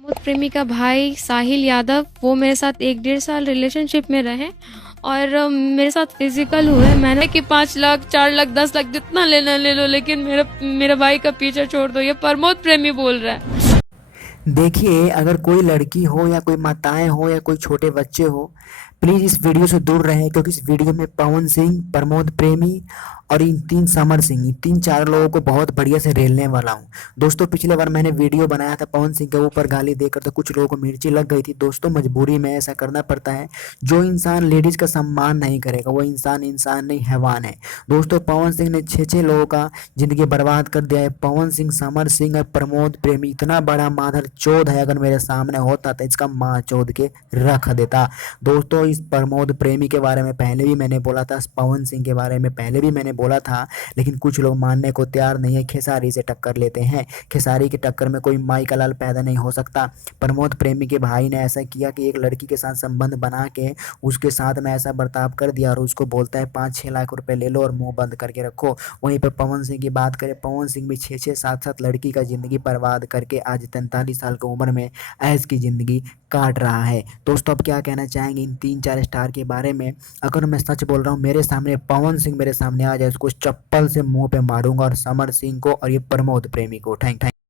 प्रमोद प्रेमी का भाई साहिल यादव, वो मेरे साथ 1 डेढ़ साल रिलेशनशिप में रहे और मेरे साथ फिजिकल हुए। मैंने कि 5 लाख 4 लाख 10 लाख जितना लेना ले लो, लेकिन मेरा भाई का पीछा छोड़ दो। ये प्रमोद प्रेमी बोल रहा है। देखिए, अगर कोई लड़की हो या कोई माताएं हो या कोई छोटे बच्चे हो, प्लीज इस वीडियो से दूर रहें, क्योंकि इस वीडियो में पवन सिंह, प्रमोद प्रेमी और इन तीन समर सिंह, इन तीन चार लोगों को बहुत बढ़िया से रेलने वाला हूँ। दोस्तों, पिछले बार मैंने वीडियो बनाया था पवन सिंह के ऊपर गाली देकर, तो कुछ लोगों को मिर्ची लग गई थी। दोस्तों, मजबूरी में ऐसा करना पड़ता है। जो इंसान लेडीज का सम्मान नहीं करेगा वो इंसान इंसान नहीं, हैवान है। दोस्तों, पवन सिंह ने छह छह लोगों का जिंदगी बर्बाद कर दिया है। पवन सिंह, समर सिंह और प्रमोद प्रेमी इतना बड़ा माधर चोद है, अगर मेरे सामने होता तो इसका माँ चोद के रख देता। दोस्तों, इस प्रमोद प्रेमी के बारे में पहले भी मैंने बोला था, पवन सिंह के बारे में पहले भी मैंने बोला था, लेकिन कुछ लोग मानने को तैयार नहीं है। खेसारी से टक्कर लेते हैं। खेसारी की टक्कर में कोई माई का लाल पैदा नहीं हो सकता। प्रमोद प्रेमी के भाई ने ऐसा किया कि एक लड़की के साथ संबंध बना के उसके साथ में ऐसा बर्ताव कर दिया और उसको बोलता है 5-6 लाख रुपए ले लो और मुंह बंद करके रखो। वहीं पर पवन सिंह की बात करें, पवन सिंह भी 6-6 7-7 लड़की का जिंदगी बर्बाद करके आज 43 साल की उम्र में ऐश की जिंदगी काट रहा है। दोस्तों, अब क्या कहना चाहेंगे इन तीन चार स्टार के बारे में? अगर मैं सच बोल रहा हूँ, मेरे सामने पवन सिंह मेरे सामने आ जाए, उसको चप्पल से मुंह पे मारूंगा, और समर सिंह को और ये प्रमोद प्रेमी को। थैंक